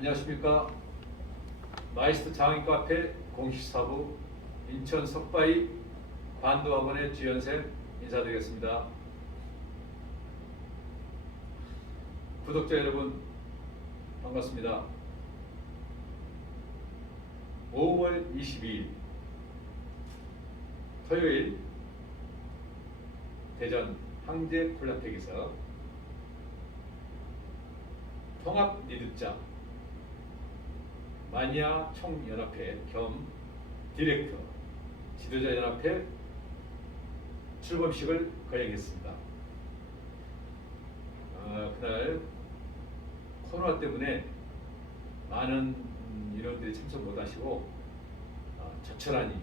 안녕하십니까. 마이스터 장인 카페 공식 사부 인천 석바이 반도학원의 주연쌤 인사드리겠습니다. 구독자 여러분 반갑습니다. 5월 22일 토요일 대전 항제 콜라텍에서 통합 리드자 마니아 총연합회 겸 디렉터 지도자 연합회 출범식을 거행했습니다. 어, 그날 코로나 때문에 많은 음, 인원들이 참석 못하시고 어, 저철하니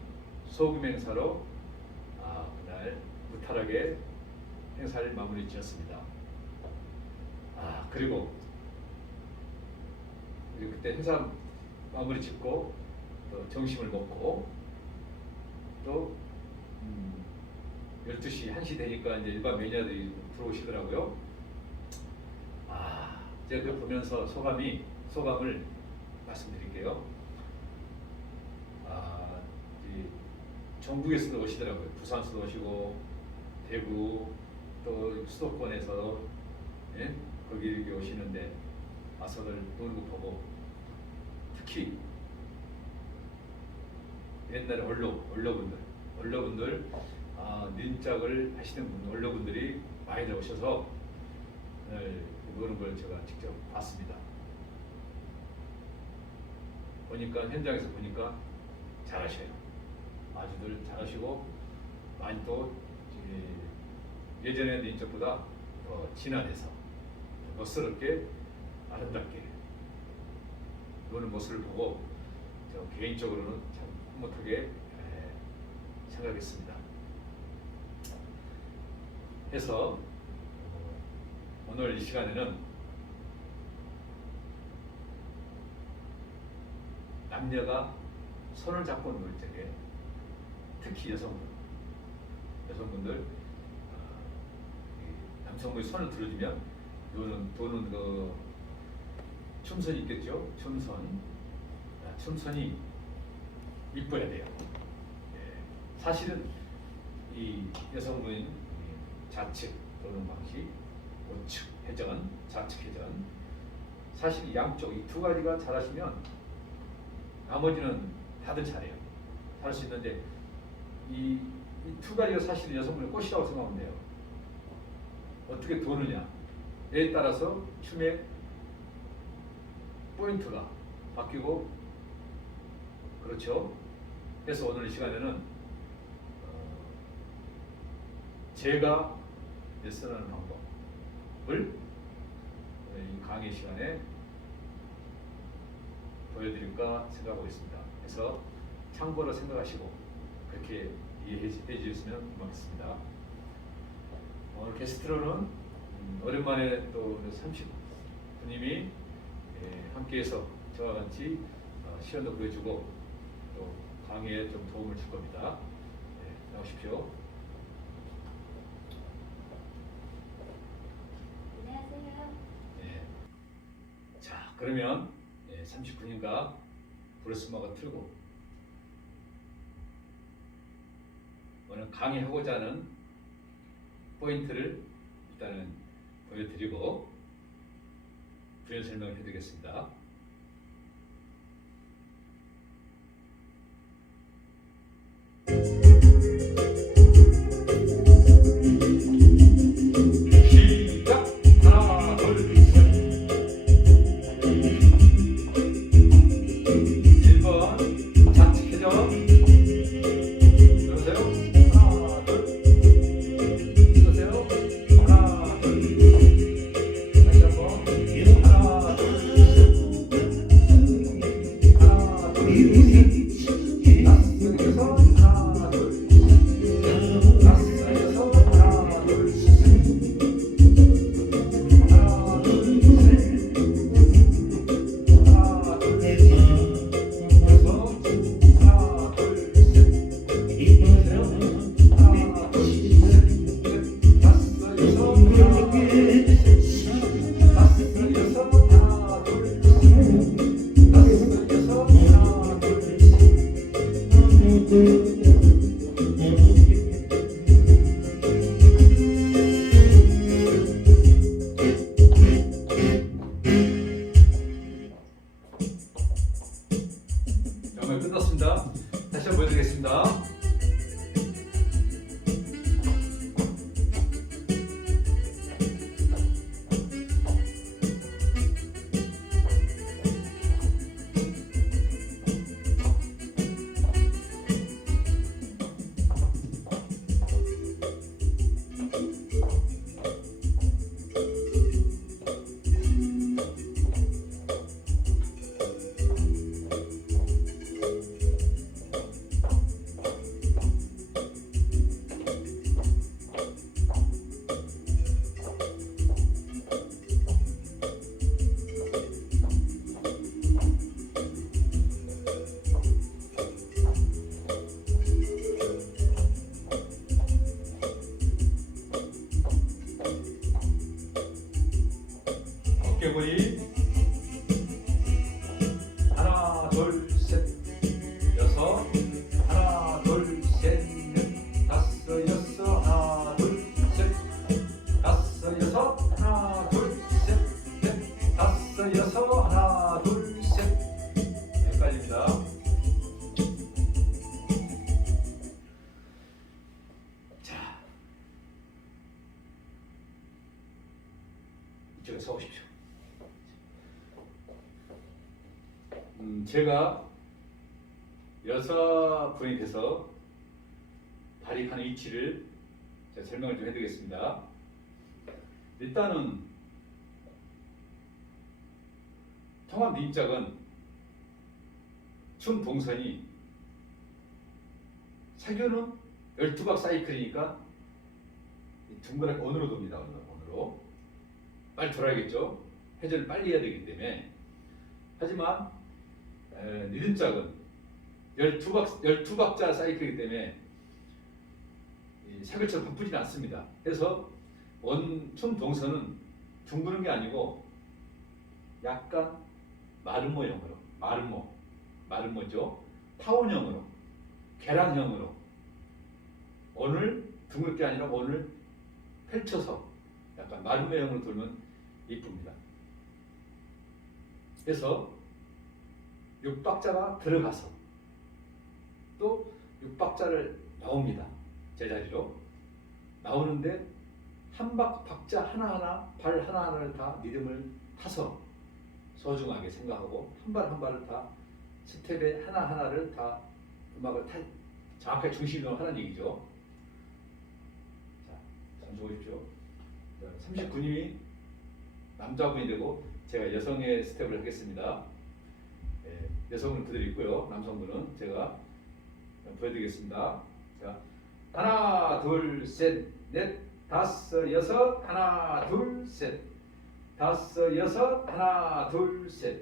소규모 행사로 아, 그날 무탈하게 행사를 마무리 지었습니다. 아 그리고 그때 행사 마무리 짓고 또 점심을 먹고 또 음, 12시, 1시 되니까 이제 일반 매니아들이 들어오시더라고요. 아, 제가 그걸 보면서 소감이 소감을 말씀드릴게요. 아, 이 전국에서도 오시더라고요. 부산에서도 오시고 대구 또 수도권에서 예? 거기 이렇게 오시는데 와서들 노는 거 보고 특히 옛날에 언로 언로분들 언로분들 아, nin짝을 하시는 분 언로분들이 많이 오셔서 오늘 노는 걸 제가 직접 봤습니다. 보니까 현장에서 보니까 잘하셔요. 아주들 잘하시고 많이 또 예, 예전에 nin짝보다 더 진화돼서 멋스럽게 아름답게 노는 모습을 보고 저 개인적으로는 참 흐뭇하게 에, 생각했습니다. 해서 어, 오늘 이 시간에는 남녀가 손을 잡고 놀 적에 특히 여성분 여성분들 어, 이 남성분이 손을 들어주면 노는 도는 그 춤선이 있겠죠. 춤선. 아, 춤선이 이뻐야 돼요. 예. 사실은 이 여성분인 이 좌측 도는 방식, 우측 회전, 좌측 회전. 사실 이 양쪽 이 두 가지가 잘하시면 나머지는 다들 잘해요. 잘할 수 있는데 이 두 가지가 사실 여성분의 꽃이라고 생각하면 돼요. 어떻게 도느냐에 따라서 춤의 포인트가 바뀌고 그렇죠. 그래서 오늘 이 시간에는 어, 제가 레슨하는 방법을 이 강의 시간에 보여드릴까 생각하고 있습니다. 그래서 참고로 생각하시고 그렇게 이해해 주셨으면 고맙겠습니다. 오늘 게스트로는 음, 오랜만에 또 30분님이 예, 함께해서 저와 같이 어, 시연도 보여주고 또 강의에 좀 도움을 줄 겁니다. 예, 나오십시오. 예. 자, 그러면 예, 30분인가 브레스마가 틀고 오늘 강의하고자 하는 포인트를 일단은 보여드리고 부연 설명을 해드리겠습니다. 이쪽에 서 오십시오. 음, 제가 여자분이 돼서 발익하는 위치를 제가 설명을 좀 해드리겠습니다. 일단은 통합 니입작은 춤 동선이 사교는 12박 사이클이니까 이 둥그랗게 온으로 돕니다. 온으로. 빨리 돌아야겠죠. 회전을 빨리 해야 되기 때문에 하지만 에, 리듬작은 12박, 12박자 사이클이기 때문에 이 사교처럼 바쁘진 않습니다. 그래서 원춤 동선은 둥그는 게 아니고 약간 마른 모형으로 마른 모 마른 모죠 타원형으로 계란형으로 원을 둥글 게 아니라 원을 펼쳐서 약간 마른 모형으로 돌면 이쁩니다. 그래서 육박자가 들어가서 또 육박자를 나옵니다. 제자리로 나오는데 한 박, 박자 하나하나 발 하나하나를 다 리듬을 타서 소중하게 생각하고 한 발 한 발을 다 스텝에 하나하나를 다 음악을 타, 정확하게 중심으로 하는 얘기죠. 자, 잠시 보십시오. 39님이 남자분이 되고 제가 여성의 스텝을 하겠습니다. 예, 여성은 그대로 있고요. 남성분은 제가 보여드리겠습니다. 자, 하나, 둘, 셋, 넷, 다섯, 여섯, 하나, 둘, 셋. 다섯, 여섯, 하나, 둘, 셋.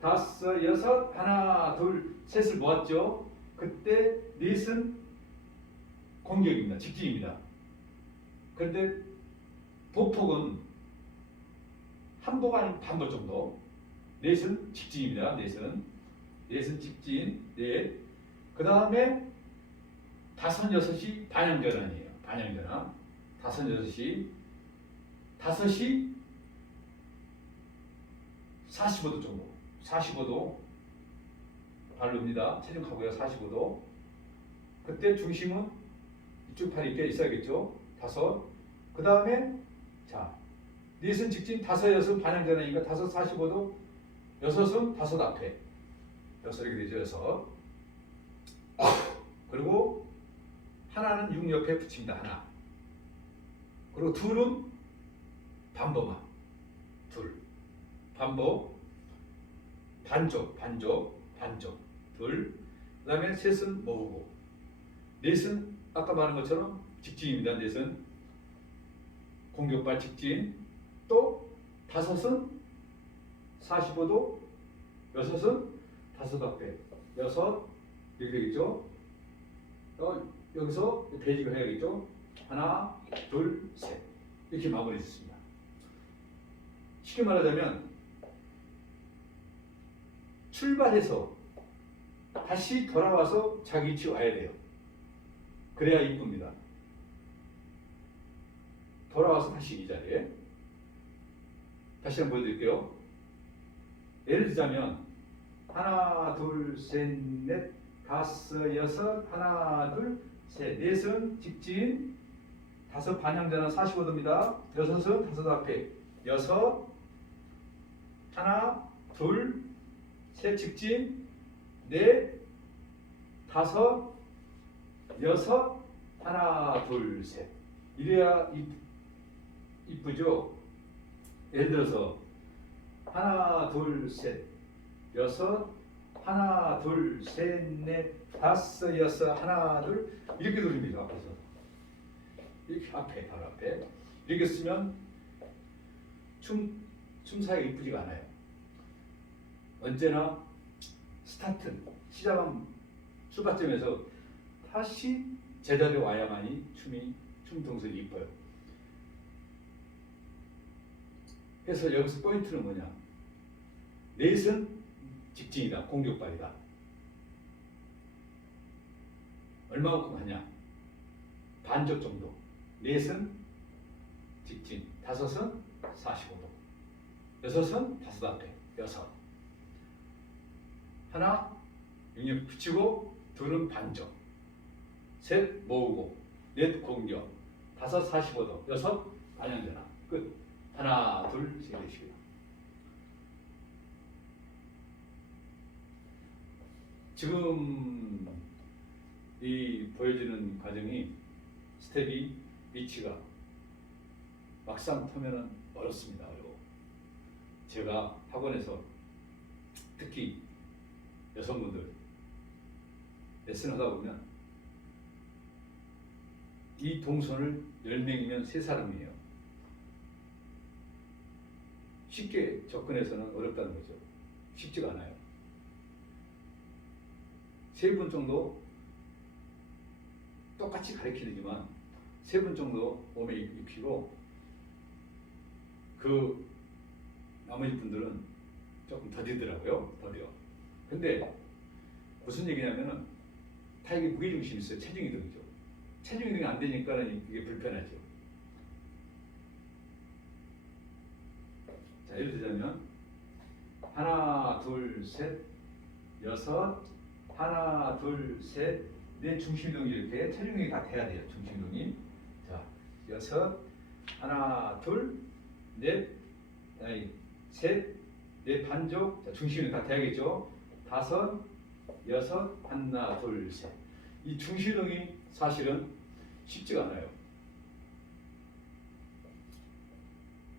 다섯, 여섯, 하나, 둘, 셋을 모았죠. 그때 넷은 공격입니다. 직진입니다. 그런데 보폭은 한복 아니면 반복 정도. 넷은 직진입니다. 넷은 넷은 직진. 넷. 그 다음에 다섯 여섯이 반영전환이에요. 반영전환. 다섯 여섯이 다섯이 45도 정도. 45도 발릅니다. 체중하고요. 45도. 그때 중심은 이쪽 팔이 꽤 있어야겠죠. 다섯. 그 다음에 자 넷은 직진 다섯 여섯 반영전환이니까 다섯 45도 여섯은 다섯 앞에 여섯 이렇게 되죠. 여섯. 그리고 하나는 6 옆에 붙입니다. 하나. 그리고 둘은 반복만. 둘. 반복. 반쪽, 반쪽, 반쪽. 둘. 그 다음에 셋은 모으고. 넷은 아까 말한 것처럼 직진입니다. 넷은 공격발 직진. 또 다섯은 45도. 여섯은 다섯 앞에. 여섯. 이렇게 되겠죠. 어, 여기서 배직을 해야겠죠. 하나, 둘, 셋. 이렇게 마무리 짓습니다. 쉽게 말하자면 출발해서 다시 돌아와서 자기 위치 와야 돼요. 그래야 이쁩니다. 돌아와서 다시 이 자리에 다시 한번 보여드릴게요. 예를 들자면 하나, 둘, 셋, 넷, 다섯, 여섯, 하나, 둘, 셋, 넷은 직진, 다섯 반향전환 45도입니다. 여섯은 다섯 앞에, 여섯, 하나, 둘, 셋 직진, 넷, 다섯, 여섯, 하나, 둘, 셋. 이래야 이, 이쁘죠? 예를 들어서 하나, 둘, 셋, 여섯, 하나, 둘, 셋, 넷, 다섯, 여섯, 하나, 둘 이렇게 돌립니다. 앞에서 이렇게 앞에 바로 앞에 이렇게 쓰면 춤 춤사위가 이쁘지가 않아요. 언제나 스타트 시작한 출발점에서 다시 제자리에 와야만이 춤이 춤 동선이 이뻐요. 그래서 여기서 포인트는 뭐냐? 넷은 직진이다, 공격발이다. 얼마만큼 하냐? 반적 정도. 넷은 직진, 다섯은 45도, 여섯은 다섯 앞에. 여섯. 하나, 육육 붙이고, 둘은 반점. 셋, 모으고, 넷, 공격. 다섯, 45도. 여섯, 반영전환. 끝. 하나, 둘, 셋, 넷, 지금 이 보여지는 과정이 스텝이 위치가 막상 터면은 어렵습니다. 어려워. 제가 학원에서 특히 여성분들 레슨 하다 보면 이 동선을 10명이면 3사람이에요. 쉽게 접근해서는 어렵다는 거죠. 쉽지가 않아요. 세 분 정도 똑같이 가르치지만 세 분 정도 몸에 익히고 그 나머지 분들은 조금 더디더라고요. 더뎌. 근데 무슨 얘기냐면은 다 이게 무게중심이 있어요. 체중 이동이죠. 체중 이동이 안 되니까 이게 불편하죠. 자, 예를 들자면 하나, 둘, 셋, 여섯, 하나, 둘, 셋, 넷 중심 이동이 이렇게 체중 이동이 다 돼야 돼요. 중심 이동이. 자, 여섯, 하나, 둘, 넷, 아니, 셋, 넷 반쪽, 자, 중심 이동 다 돼야겠죠. 다섯, 여섯, 하나, 둘, 셋. 이 중심 이동이 사실은 쉽지가 않아요.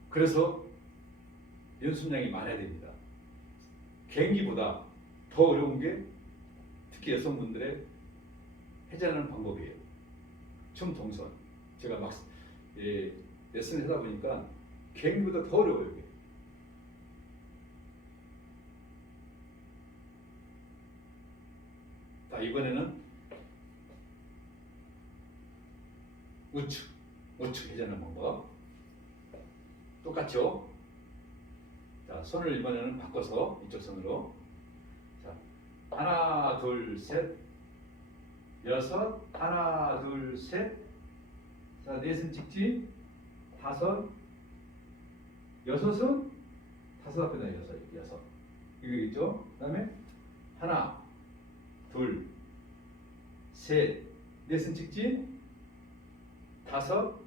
그래서 연습량이 많아야 됩니다. 개인기보다 더 어려운 게 특히 여성분들의 해제하는 방법이에요. 춤 동선. 제가 막 예, 레슨을 하다 보니까 개인기보다 더 어려워요. 이게. 자 이번에는 우측, 우측 회전하는 방법. 똑같죠? 자, 손을 이번에는 바꿔서 이쪽 손으로. 자, 하나, 둘, 셋, 여섯, 하나, 둘, 셋. 자, 넷은 찍지. 다섯, 여섯은 다섯 앞에다 여섯, 여섯. 이거겠죠? 그 다음에 하나, 둘, 셋, 넷은 찍지. 다섯,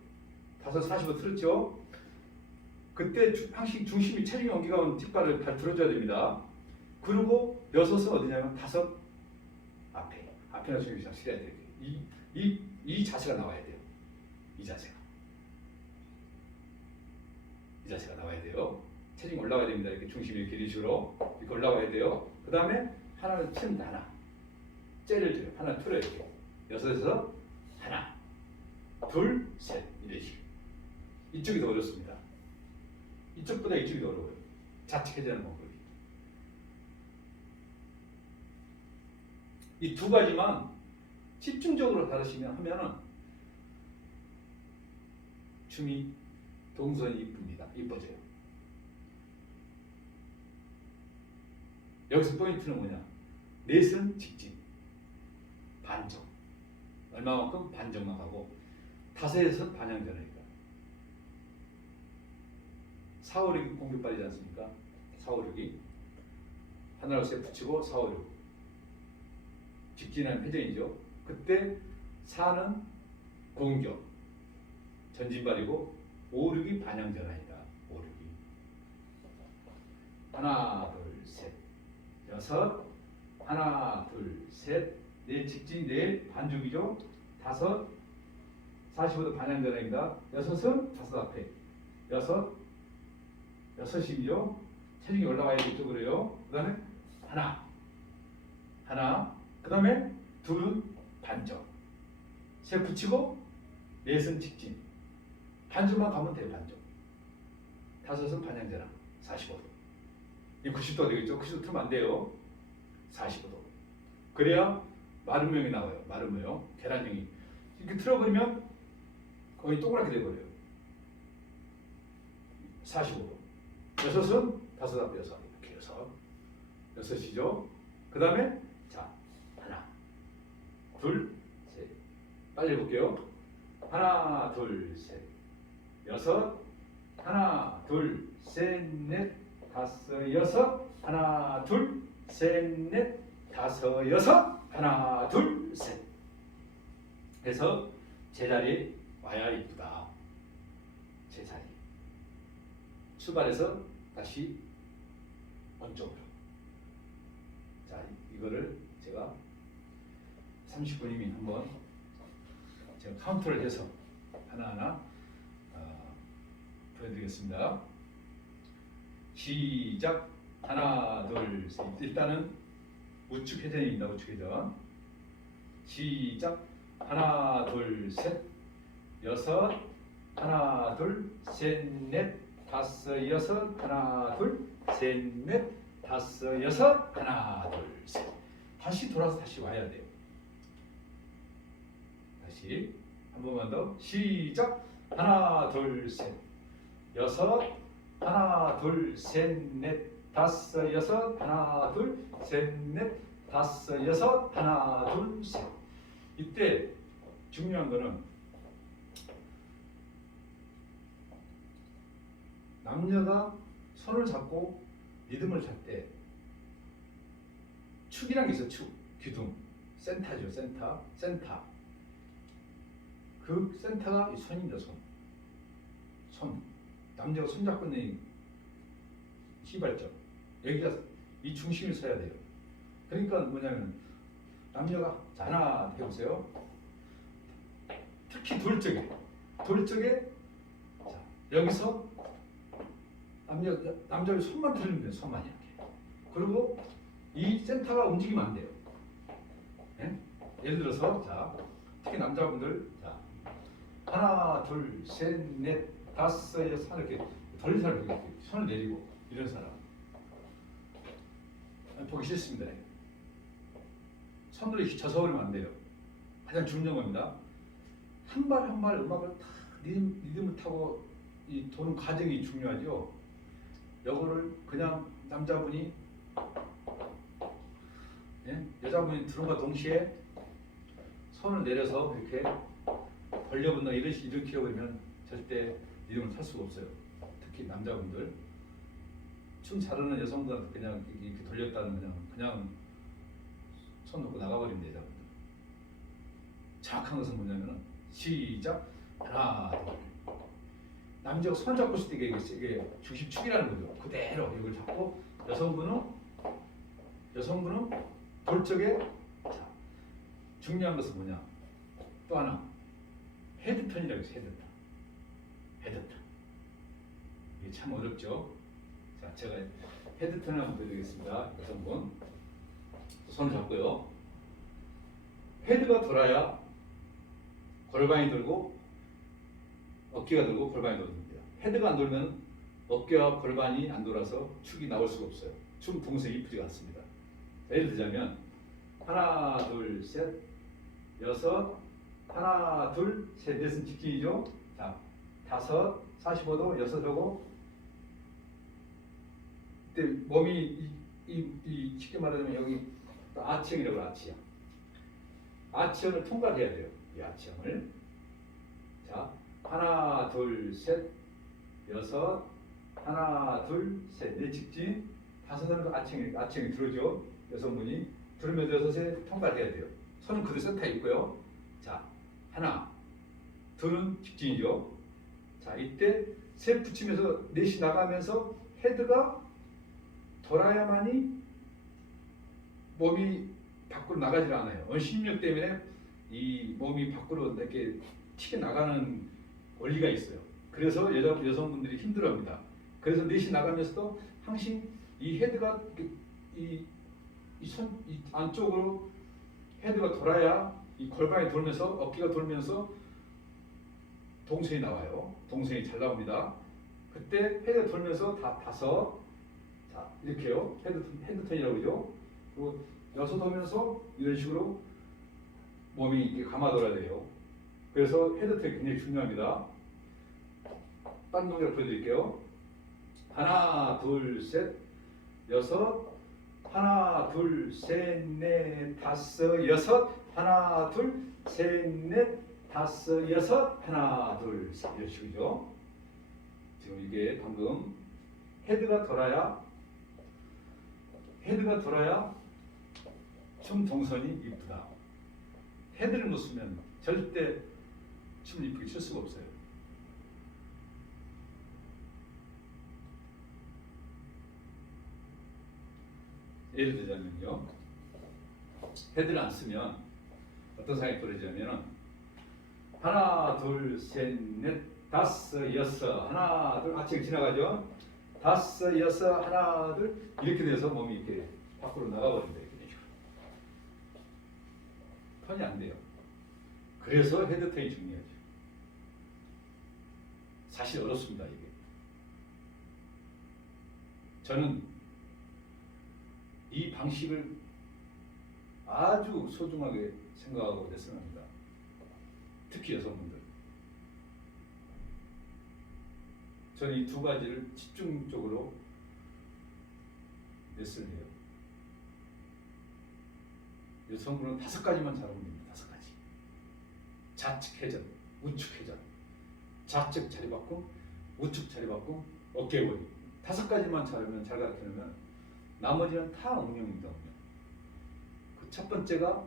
다섯 45 틀었죠? 그때 주- 항상 중심이 체중이 옮기가 온 뒷발을 잘 들어줘야 됩니다. 그리고 여섯은 어디냐면 다섯 앞에 앞에나 중심이 잘 실어야 돼요. 이, 이, 이 자세가 나와야 돼요. 이 자세가 이 자세가 나와야 돼요. 체중이 올라가야 됩니다. 이렇게 중심이 이렇게 식으로 이렇게 올라가야 돼요. 그 다음에 하나는 칩니다. 하나 째를 들여 하나 틀어 이렇게 여섯에서 하나 둘셋 이런 식 이쪽이 더 어렵습니다. 이쪽보다 이쪽이 더 어려워요. 자책해제하는 방법이. 이 두 가지만 집중적으로 다루시면 하면은 춤이 동선이 이쁩니다. 이뻐져요. 여기서 포인트는 뭐냐? 넷은 직진, 반정. 얼마만큼 반정만 하고 다섯에서 반향전이니까. 4, 5, 6이 공격 빠지지 않습니까? 4, 5, 6이 하나로 세 붙이고 4, 5, 6 직진한 회전이죠. 그때 4는 공격 전진발이고 5, 6이 반향전환이다. 5, 6이 하나, 둘, 셋, 여섯, 하나, 둘, 셋, 넷 직진, 넷 반죽이죠. 다섯, 45도 반향전환입니다. 여섯은 다섯 앞에 여섯, 여섯이죠. 체중이 올라와야 이쪽으로요. 그 다음에 하나, 하나, 그 다음에 둘은 반점. 세 붙이고 넷은 직진. 반점만 가면 돼요, 반점. 다섯은 반향전환, 45도. 이 90도 되겠죠? 90도 틀면 안 돼요. 45도. 그래야 마른 모형이 나와요. 마른 모형, 계란형이. 이렇게 틀어버리면 거의 동그랗게 돼버려요. 45도. 여섯은 다섯 앞 여섯. 이렇게 여섯 여섯이죠. 그 다음에 자 하나 둘셋. 빨리 해볼게요. 하나 둘셋. 여섯. 하나 둘셋넷 다섯 여섯. 하나 둘셋넷 다섯 여섯. 하나 둘 셋. 해서 제자리 와야 이쁘다. 제자리 출발해서 다시 원쪽으로. 자 이거를 제가 30분이면 한번 제가 카운터를 해서 하나하나 어, 보여드리겠습니다. 시작. 하나 둘 셋. 일단은 우측 회전입니다. 우측 회전. 시작. 하나 둘 셋. 여섯. 하나 둘 셋 넷 다섯 여섯 하나 둘셋넷 다섯 여섯 하나 둘셋. 다시 돌아서 다시 와야 돼요. 다시 한 번만 더. 시작. 하나 둘셋. 여섯 하나 둘셋넷. 다섯 여섯 하나 둘셋넷. 다섯 여섯 하나 둘셋. 이때 중요한 거는 남녀가 손을 잡고 리듬을 탈 때 축이란 게 있어 축 기둥 센터죠 센터 센터 그 센터가 이 손입니다 손. 손. 남자가 손 잡고 있는 이 시발점. 여기가 이 중심을 서야 돼요. 그러니까 뭐냐면 남녀가 자, 하나 해보세요. 특히 돌적에 돌적에 자, 여기서 남자 남자의 손만 들리면 돼요. 손만 이렇게. 그리고 이 센터가 움직이면 안 돼요. 예? 예를 들어서 자 특히 남자분들 자 하나 둘셋넷 다섯 여섯 이렇게 돌린 사람 이렇게 손을 내리고 이런 사람 보기 싫습니다. 손으로 져서 버리면 안 돼요. 가장 중요한 겁니다. 한 발 한 발 음악을 다 리듬, 리듬을 타고 이 도는 과정이 중요하죠. 요거를 그냥 남자분이 예? 여자분이 들어온과 동시에 손을 내려서 이렇게 벌려본다 이런 식 이렇게 해버리면 절대 리듬을 탈 수가 없어요. 특히 남자분들 춤 잘하는 여성분한테 그냥 이렇게 돌렸다는 그냥 그냥 손 놓고 나가버리면 되죠. 정확한 것은 뭐냐면 시작 하나 둘 남자가 손 잡고 있을 때 이게, 이게 중심축이라는 거죠. 그대로 이걸 잡고 여성분은 여성분은 돌적에 자 중요한 것은 뭐냐 또 하나 헤드턴이라고 해서 헤드턴 헤드턴 이게 참 어렵죠. 자 제가 헤드턴을 한번 보여드리겠습니다. 여성분 손을 잡고요. 헤드가 돌아야 골반이 돌고 어깨가 돌고 골반이 돌립니다. 헤드가 안 돌면 어깨와 골반이 안 돌아서 축이 나올 수가 없어요. 춤 동작이 이쁘지가 않습니다. 예를 들자면 하나 둘 셋 여섯 하나 둘 셋 넷은 직진이죠. 자 다섯 45도 여섯 하고 이때 몸이 이, 이, 이 쉽게 말하자면 여기 아치형이라고 아치형 아치형을 통과해야 돼요. 이 아치형을 자 하나 둘셋 여섯 하나 둘셋넷 직진 다섯 하는 아치형이 아치형이 들어오죠. 여성분이 들으면서 여섯에 통과해야 돼요. 손은 그대로 센터에 있고요. 자 하나 둘은 직진이죠. 자 이때 셋 붙이면서 넷이 나가면서 헤드가 돌아야만이 몸이 밖으로 나가질 않아요. 원심력 때문에 이 몸이 밖으로 이렇게 튀게 나가는 원리가 있어요. 그래서 여자 여성분들이 힘들어합니다. 그래서 넷이 나가면서도 항상 이 헤드가 이, 이, 손, 이 안쪽으로 헤드가 돌아야 이 골반이 돌면서 어깨가 돌면서 동선이 나와요. 동선이 잘 나옵니다. 그때 헤드가 돌면서 다 다섯 자 이렇게요. 헤드 헤드턴이라고 그러죠. 그리고 여섯 오면서 이런 식으로 몸이 이렇게 감아 돌아야 돼요. 그래서 헤드턴이 굉장히 중요합니다. 딴 동작 보여드릴게요. 하나, 둘, 셋, 여섯, 하나, 둘, 셋, 넷, 다섯, 여섯, 하나, 둘, 셋, 넷, 다섯, 여섯, 하나, 둘, 셋 이런 식이죠. 지금 이게 방금 헤드가 돌아야 헤드가 돌아야 춤 동선이 이쁘다. 헤드를 못 쓰면 절대 춤을 이쁘게 출 수가 없어요. 예를 들자면요. 헤드를 안 쓰면 어떤 상황이 벌어지냐면 하나 둘 셋 넷 다섯 여섯 하나 둘 아침 지나가죠. 다섯 여섯 하나 둘 이렇게 돼서 몸이 이렇게 밖으로 나가버린다. 턴이 안 돼요. 그래서 헤드 턴이 중요하죠. 사실 어렵습니다 이게. 저는 이 방식을 아주 소중하게 생각하고 레슨합니다. 특히 여성분들. 저는 이 두 가지를 집중적으로 레슨을 해요. 여성분은 다섯 가지만 잘하면 됩니다. 다섯 가지. 좌측 회전, 우측 회전, 좌측 자리 바꿈, 우측 자리 바꿈, 어깨 올림. 다섯 가지만 잘하면 잘 가르치면 나머지는 다 응용입니다. 응용. 그 첫 번째가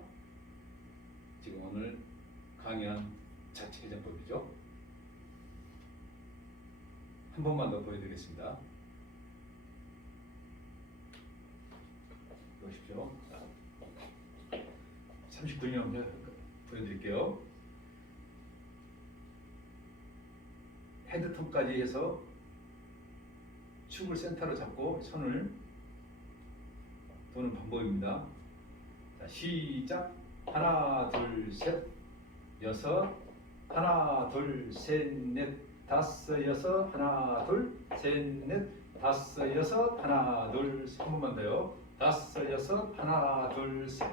지금 오늘 강의한 좌측 회전법이죠. 한 번만 더 보여드리겠습니다. 보십시오. 39년 보여드릴게요. 헤드턴까지 해서 축을 센터로 잡고 손을 도는 방법입니다. 자, 시작. 하나, 둘, 셋, 여섯, 하나, 둘, 셋, 넷, 다섯, 여섯, 하나, 둘, 셋, 넷, 다섯, 여섯, 하나, 둘, 셋. 한 번만 더요. 다섯, 여섯, 하나, 둘, 셋,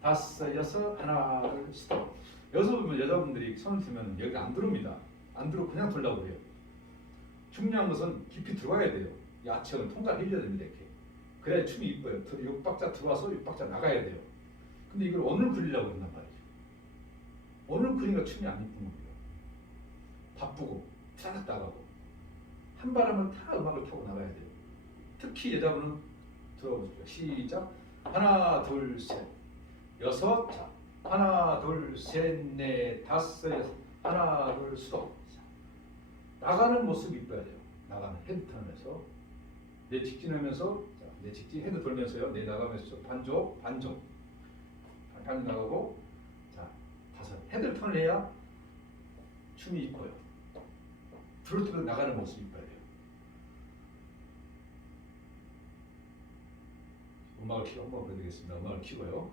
다섯, 여섯, 하나, 둘, 스톱. 여기서 여자분들이 손을 들면 여기 안 들어옵니다. 안 들어 그냥 돌라고 해요. 중요한 것은 깊이 들어가야 돼요. 야채는 통과를 해줘야 됩니다. 이렇게. 그래야 춤이 이뻐요. 들- 육 박자 들어와서 육 박자 나가야 돼요. 근데 이걸 오늘 그리려고 그런단 말이죠. 오늘 그리니까 춤이 안 이쁜 겁니다. 바쁘고 타닥 나가고 한 바람을 타 음악을 타고 나가야 돼요. 특히 여자분은 들어보십시오. 시작. 하나, 둘, 셋, 여섯, 자, 하나, 둘, 셋, 넷, 다섯, 여섯, 하나, 둘, 스톱. 나가는 모습이 이뻐야 돼요. 나가는 헤드 턴에서 내 직진하면서 자, 내 직진 헤드 돌면서요. 내 나가면서 반쪽 반쪽 반 나가고 자 다섯 헤드 턴을 해야 춤이 이뻐요. 들을 때도 나가는 모습이 이뻐야 돼요. 음악을 키고 한번 보여드리겠습니다. 음악을 키고요.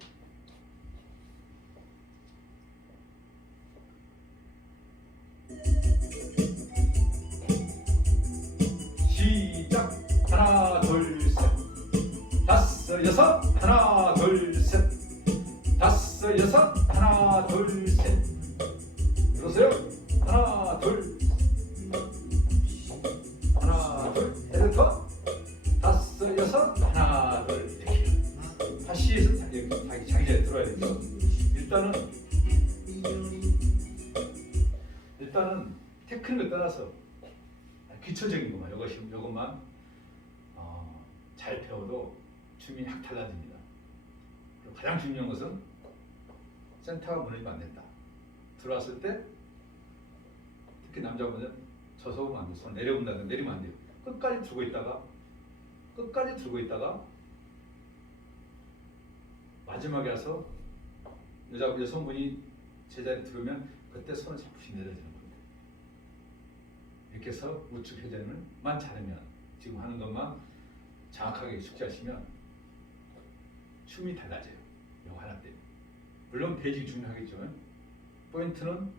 시작 하나 둘셋 다섯 여섯 하나 둘 셋. 다섯 여섯 하나 둘 셋. 들으세요? 하나 둘 가장 중요한 것은 센터가 무너지면 안 된다. 들어왔을 때 특히 남자분은 저서 오면 안 돼. 손 내려온다든가 내리면 안 돼요. 끝까지 들고 있다가 끝까지 들고 있다가 마지막에 와서 여자 여성분이 제자리 들으면 그때 손을 잠시 내려주는 겁니다. 이렇게 해서 우측 회전을만 잘하면 지금 하는 것만 정확하게 숙지하시면 춤이 달라져요. 때문에. 물론 베이직이 중요하겠지만 포인트는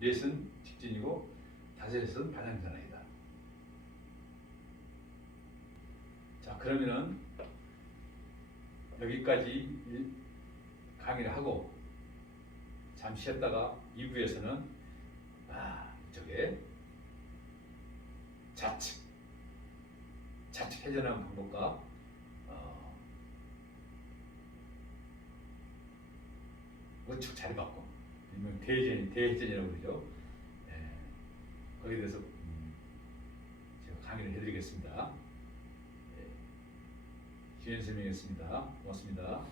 넷은 직진이고 다섯은 반향전환이다. 자 그러면은 여기까지 이 강의를 하고 잠시 쉬었다가 2부에서는 아 이쪽에 좌측 좌측 회전하는 방법과 어, 우측 자리 바꿈 일명 대회전 대회전이라고 그러죠. 예, 거기에 대해서 음, 제가 강의를 해드리겠습니다. 예, 지혜인 설명이었습니다. 고맙습니다.